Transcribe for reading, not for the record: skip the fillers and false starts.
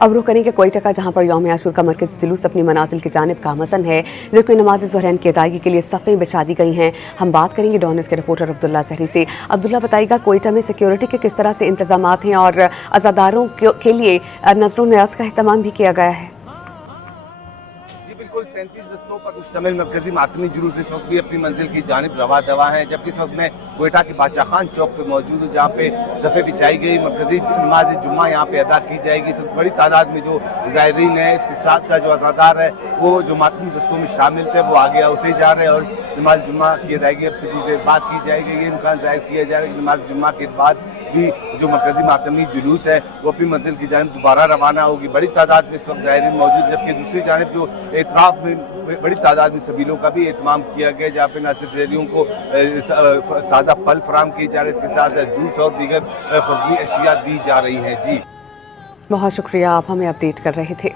अब रुख करेंगे कोयटा का, जहां पर यौम आशूर का मरकज़ी जुलूस अपनी मनाजिल की जानिब गामज़न है, जबकि नमाज ज़ुहरैन की अदायगी के लिए सफ़ें बिछा दी गई हैं। हम बात करेंगे डॉन न्यूज़ के रिपोर्टर अब्दुल्ला ज़हरी से। अब्दुल्ला, बताइएगा कोयटा में सिक्योरिटी के किस तरह से इंतजामात हैं और अज़ादारों के लिए नज़र न्याज़ का अहतमाम भी किया गया है? 33 दस्तों पर मुश्तमिल मरकजी मातमी जुलूस इस वक्त भी अपनी मंजिल की जानिब रवा दवा है, जबकि इस वक्त मैं कोयटा के बादशाह खान चौक पे मौजूद हूँ, जहाँ पे सफ़े बिछाई गई, मरकजी नमाज जुम्मा यहाँ पे अदा की जाएगी। इस वक्त बड़ी तादाद में जो ज़ायरीन है, इसके साथ साथ जो अज़ादार है, वो जो मातमी दस्तों में शामिल थे, वो आगे होते जा रहे हैं और नमाज जुम्मा की अदायगी अब से कुछ देर बाद की जाएगी। ये इम्कान ज़ाहिर किया जा रहा है कि नमाज जुम्मा के बाद भी जो मरकजी मातमी जुलूस है वो अपनी मंजिल की जानिब दोबारा रवाना होगी। बड़ी तादाद में इस वक्त ज़ायरीन मौजूद, जबकि दूसरी जानिब जो एतराफ़ में बड़ी तादाद में सबीलों का भी एहतमाम किया गया, जहाँ पे न सिर्फ रैलियों को ताज़ा फल फराम किए जा रहे हैं, इसके साथ जूस और दीगर खुर्दी अशिया दी जा रही हैं। जी बहुत शुक्रिया, आप हमें अपडेट कर रहे थे।